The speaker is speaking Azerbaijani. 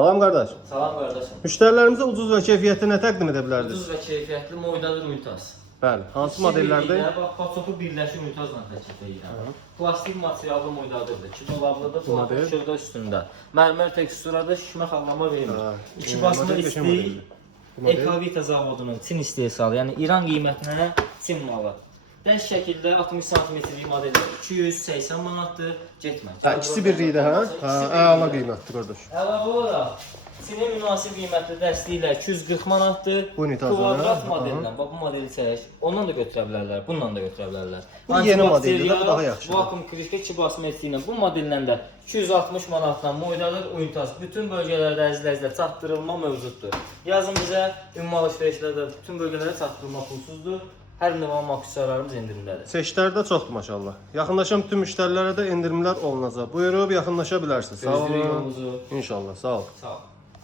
Salam qardaş. Salam qardaşım. Müştərilərimizə ucuz və keyfiyyətli nə təqdim edə bilərdiniz? Ucuz və keyfiyyətli Moydadır Unitaz. Bəli. Hansı modellərdə? Bax, paçoku birləşik Unitazla təklif edirəm. Plastik materiallı Moydadırdır. 2 dolablıdır, Model. şurada üstündə. Mərmər teksturadır, şişmə xallama vermir. 2 basma model qəşəng isti, modeldir. Ekavita zavodunun Çin istehsalı, yəni İran qiymətinə Çin malı. Dərs şəkildə 60 sm-lik modeldir, 280 manatdır, getmə. Hə, ikisi birlikdə, hə? Hə, əla qiymətdir qardaş. Əlavə olaraq Çinin münasib qiymətli dəsti ilə 240 manatdır. Bu Unitazdan, Kvadrat hə? modelindən, bax bu modeli çək. Ondan da götürə bilərlər, bununla da götürə bilərlər. Bu yeni modeldir, bu daha yaxşıdır. Vakuum krişka 2 basma etdiyi bu modellə də 260 manatdan Moydadır Unitaz. Bütün bölgələrdə əzizlər çatdırılma mövcuddur. Yazın bizə ümumi alış-verişlərdə bütün bölgələrə çatdırılma pulsuzdur. Hər növ aksesuarlarımız endirimdədir. Seçkilərdə çoxdur maşallah. Yaxınlaşan bütün müştərilərə də endirimlər olunacaq. Buyurub yaxınlaşa bilərsiniz. Sağ olun. Gözləyirik yolunuzu. İnşallah, sağ ol. Sağ ol.